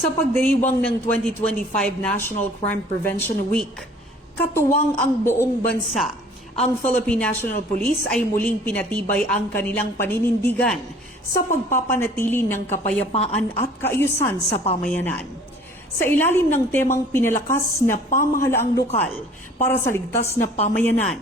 Sa pagdiriwang ng 2025 National Crime Prevention Week, katuwang ang buong bansa, ang Philippine National Police ay muling pinatibay ang kanilang paninindigan sa pagpapanatili ng kapayapaan at kaayusan sa pamayanan. Sa ilalim ng temang pinalakas na pamahalaang lokal para sa ligtas na pamayanan,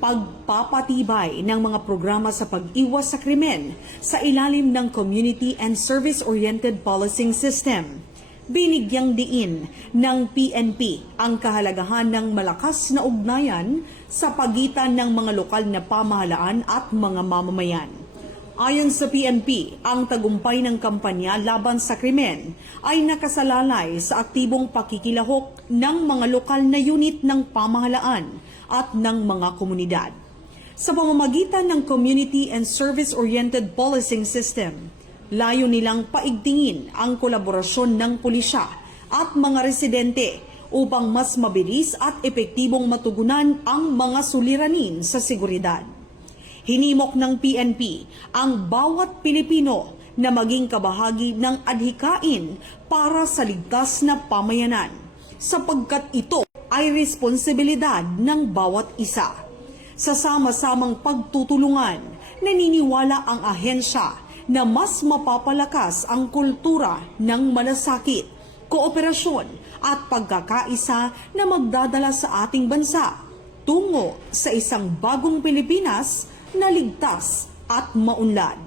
pagpapatibay ng mga programa sa pag-iwas sa krimen sa ilalim ng Community and Service-Oriented Policing System. Binigyang diin ng PNP ang kahalagahan ng malakas na ugnayan sa pagitan ng mga lokal na pamahalaan at mga mamamayan. Ayon sa PNP, ang tagumpay ng kampanya laban sa krimen ay nakasalalay sa aktibong pakikilahok ng mga lokal na unit ng pamahalaan at ng mga komunidad. Sa pamamagitan ng Community and Service-Oriented Policing System, layo nilang paigtingin ang kolaborasyon ng pulisya at mga residente upang mas mabilis at epektibong matugunan ang mga suliranin sa seguridad. Hinimok ng PNP ang bawat Pilipino na maging kabahagi ng adhikain para sa ligtas na pamayanan, sapagkat ito ay responsibilidad ng bawat isa. Sa sama-samang pagtutulungan, naniniwala ang ahensya na mas mapapalakas ang kultura ng malasakit, kooperasyon at pagkakaisa na magdadala sa ating bansa tungo sa isang bagong Pilipinas na ligtas at maunlad.